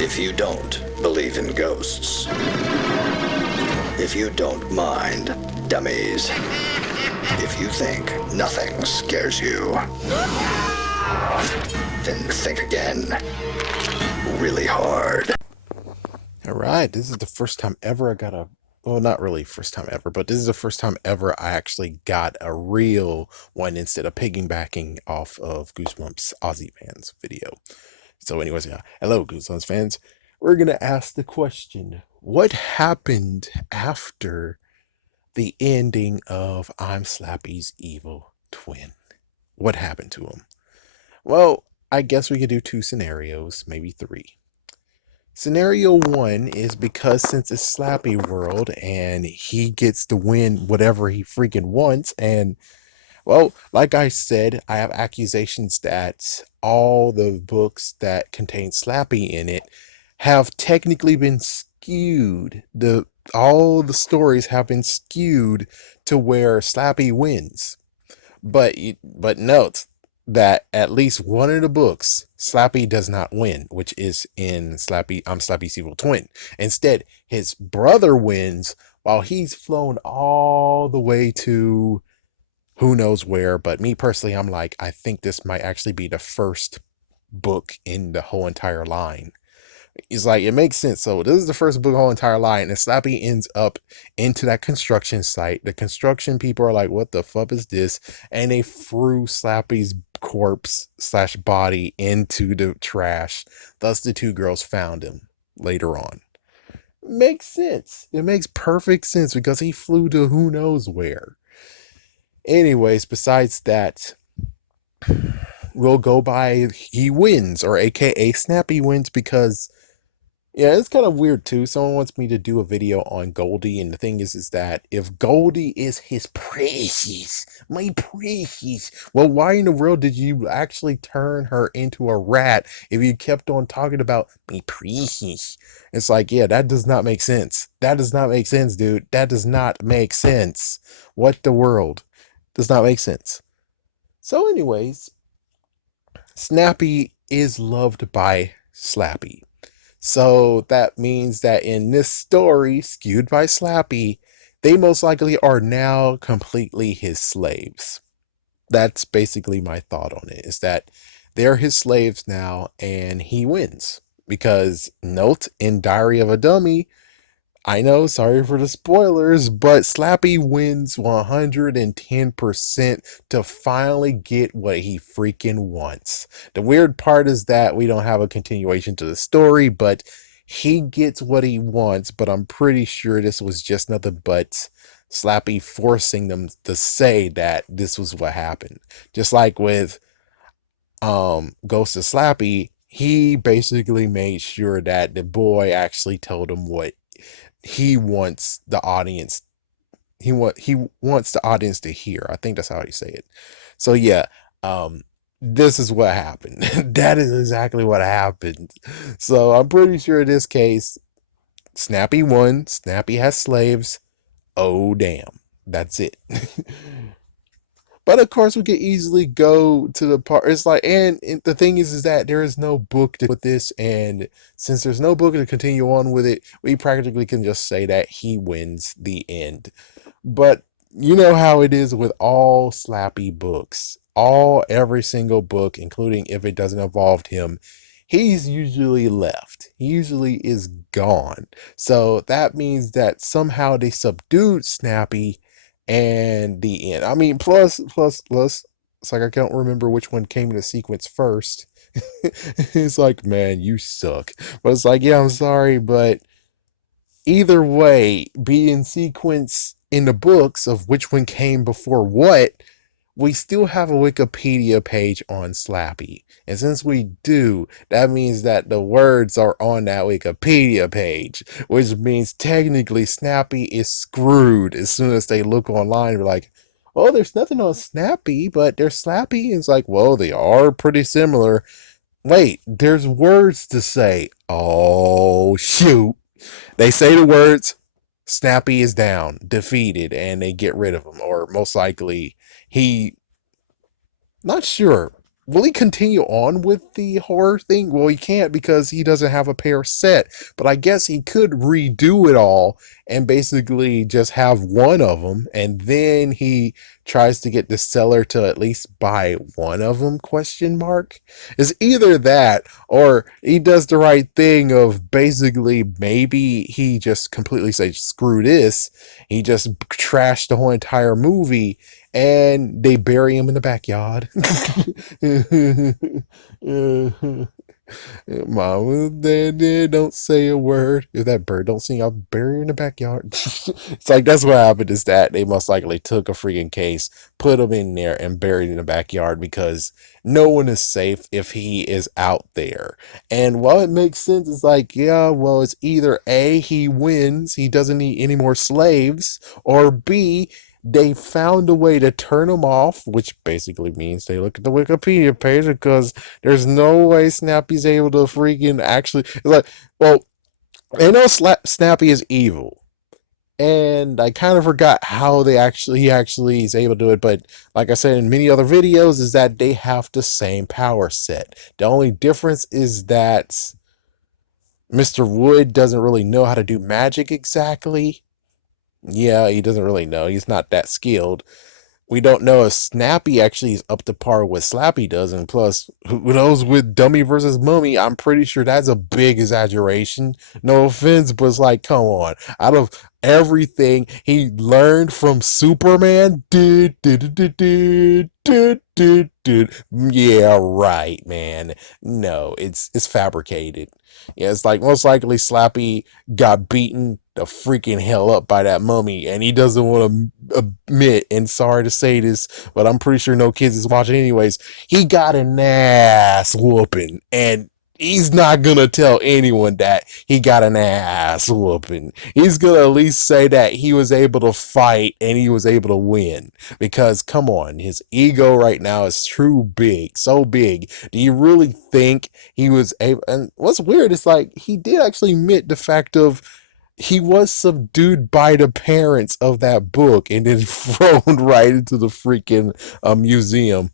If you don't believe in ghosts, if you don't mind dummies, if you think nothing scares you, then think again. Really hard. All right, this is the first time ever I got a, well, not really first time ever, but this is the first time ever I actually got a real one instead of piggybacking off of Goosebumps Aussie fans video. So anyways, yeah, hello Goosebumps fans. We're going to ask the question, what happened after the ending of I'm Slappy's evil twin? What happened to him? Well, I guess we could do two scenarios, maybe three. Scenario one is because since it's Slappy World and he gets to win whatever he freaking wants, and well, like I said, I have accusations that all the books that contain Slappy in it have technically been skewed. All the stories have been skewed to where Slappy wins. But note that at least one of the books, Slappy does not win, which is in I'm Slappy's evil twin. Instead, his brother wins while he's flown all the way to who knows where. But me personally, I'm like, I think this might actually be the first book in the whole entire line. He's like, it makes sense. So this is the first book, whole entire line, and Slappy ends up into that construction site. The construction people are like, what the fuck is this? And they threw Slappy's corpse slash body into the trash. Thus the two girls found him later on. Makes sense. It makes perfect sense because he flew to who knows where. Anyways, besides that, we'll go by he wins, or aka Snappy wins, because yeah, it's kind of weird too. Someone wants me to do a video on Goldie, and the thing is that if Goldie is his precious, my precious, well, why in the world did you actually turn her into a rat if you kept on talking about my precious? It's like, yeah, that does not make sense. That does not make sense, dude. That does not make sense. What the world? Does not make sense. So anyways, Snappy is loved by Slappy. So that means that in this story, skewed by Slappy, they most likely are now completely his slaves. That's basically my thought on it, is that they're his slaves now and he wins. Because note in Diary of a Dummy, I know, sorry for the spoilers, but Slappy wins 110% to finally get what he freaking wants. The weird part is that we don't have a continuation to the story, but he gets what he wants, but I'm pretty sure this was just nothing but Slappy forcing them to say that this was what happened. Just like with Ghost of Slappy, he basically made sure that the boy actually told him what he wants the audience he wants the audience to hear. I think that's how you say it. So yeah, this is what happened. That is exactly what happened. So I'm pretty sure in this case, Snappy won. Snappy has slaves. Oh damn, that's it. But of course, we could easily go to the part. It's like, and the thing is that there is no book to with this, and since there's no book to continue on with it, we practically can just say that he wins the end. But you know how it is with all Slappy books, every single book, including if it doesn't involve him, he's usually left. He usually is gone. So that means that somehow they subdued Snappy and the end. I mean, plus, it's like I can't remember which one came in the sequence first. It's like, man, you suck. But it's like, yeah, I'm sorry, but either way, be in sequence in the books of which one came before what, we still have a Wikipedia page on Slappy. And since we do, that means that the words are on that Wikipedia page, which means technically Snappy is screwed as soon as they look online. They're like, oh, there's nothing on Snappy, but there's Slappy. And it's like, well, they are pretty similar. Wait, there's words to say. Oh, shoot. They say the words, Snappy is down, defeated, and they get rid of him. Or most likely, he, not sure. will he continue on with the horror thing? Well, he can't because he doesn't have a pair set, but I guess he could redo it all and basically just have one of them, and then he tries to get the seller to at least buy one of them, question mark. Is either that or he does the right thing of basically maybe he just completely says screw this, he just trashed the whole entire movie and they bury him in the backyard. Mama and Daddy don't say a word. If that bird don't sing, I'll bury her in the backyard. It's like that's what happened is that they most likely took a freaking case, put him in there, and buried in the backyard because no one is safe if he is out there. And while it makes sense, it's like, yeah, well, it's either A, he wins, he doesn't need any more slaves, or B, they found a way to turn him off, which basically means they look at the Wikipedia page because there's no way Snappy's able to freaking actually. It's like, well, I know Snappy is evil, and I kind of forgot how he actually is able to do it. But like I said in many other videos, is that they have the same power set. The only difference is that Mr. Wood doesn't really know how to do magic exactly. Yeah, he doesn't really know. He's not that skilled. We don't know if Snappy actually is up to par with Slappy does, and plus, who knows with Dummy versus Mummy? I'm pretty sure that's a big exaggeration. No offense, but it's like, come on. Out of everything he learned from Superman, yeah, right, man. No, it's fabricated. Yeah, it's like most likely Slappy got beaten the freaking hell up by that mummy, and he doesn't want to admit, and sorry to say this, but I'm pretty sure no kids is watching anyways, he got an ass whooping, and he's not gonna tell anyone that he got an ass whooping. He's gonna at least say that he was able to fight and he was able to win, because come on, his ego right now is too big, so big. Do you really think he was able? And what's weird is like he did actually admit the fact of he was subdued by the parents of that book and then thrown right into the freaking museum.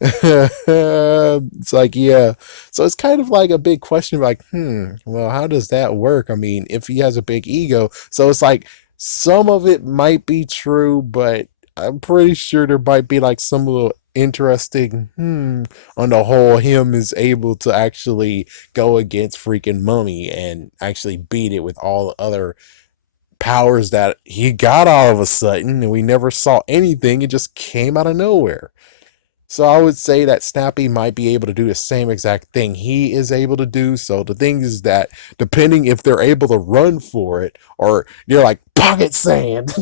It's like, yeah. So it's kind of like a big question, like, well, how does that work? I mean, if he has a big ego, so it's like some of it might be true, but I'm pretty sure there might be like some little interesting on the whole him is able to actually go against freaking Mummy and actually beat it with all the other powers that he got all of a sudden, and we never saw anything. It just came out of nowhere. So I would say that Snappy might be able to do the same exact thing he is able to do. So the thing is that depending if they're able to run for it or you're like pocket sand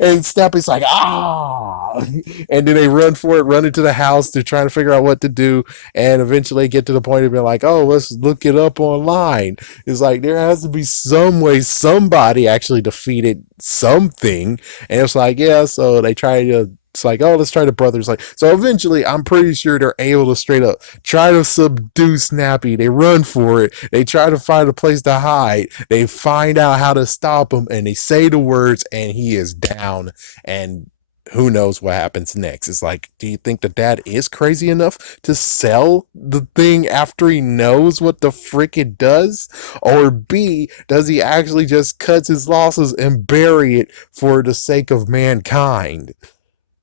and Snappy's like, ah, and then they run for it, run into the house. They're trying to figure out what to do and eventually get to the point of being like, oh, let's look it up online. It's like there has to be some way somebody actually defeated something. And it's like, yeah, so they try to, it's like, oh, let's try the brothers. Like, so eventually, I'm pretty sure they're able to straight up try to subdue Snappy. They run for it. They try to find a place to hide. They find out how to stop him, and they say the words, and he is down. And who knows what happens next? It's like, do you think the dad is crazy enough to sell the thing after he knows what the frick it does? Or B, does he actually just cuts his losses and bury it for the sake of mankind?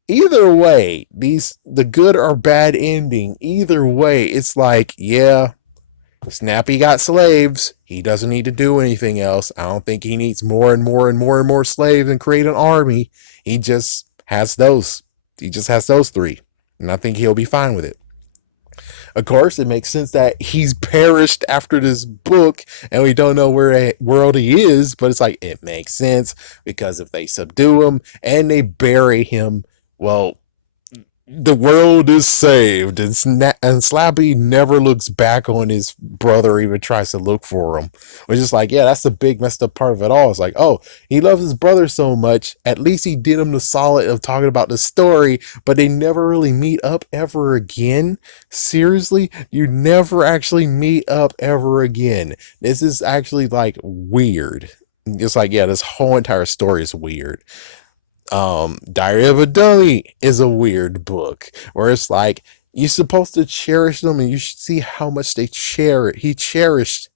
Either way, the good or bad ending, either way, it's like, yeah, Snappy got slaves. He doesn't need to do anything else. I don't think he needs more and more and more and more slaves and create an army. He just has those. He just has those three. And I think he'll be fine with it. Of course, it makes sense that he's perished after this book and we don't know where world he is, but it's like, it makes sense because if they subdue him and they bury him, well, the world is saved, and Slappy never looks back on his brother, or even tries to look for him, which is like, yeah, that's the big messed up part of it all. It's like, oh, he loves his brother so much, at least he did him the solid of talking about the story, but they never really meet up ever again. Seriously, you never actually meet up ever again. This is actually like weird. It's like, yeah, this whole entire story is weird. Diary of a Dummy is a weird book where it's like You're supposed to cherish them, and you should see how much they cherish. He cherished,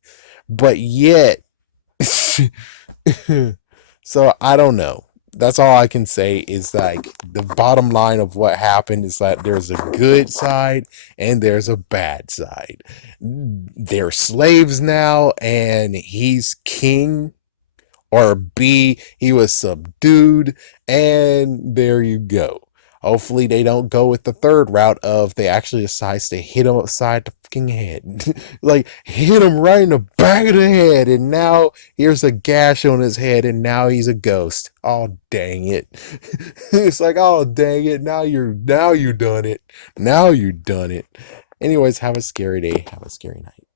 but yet, so I don't know. That's all I can say is like the bottom line of what happened is that there's a good side and there's a bad side. They're slaves now, and he's king, or B, he was subdued, and there you go. Hopefully they don't go with the third route of they actually decides to hit him upside the fucking head. Like, hit him right in the back of the head, and now here's a gash on his head, and now he's a ghost. Oh, dang it. It's like, oh, dang it, now you done it. Now you done it. Anyways, have a scary day. Have a scary night.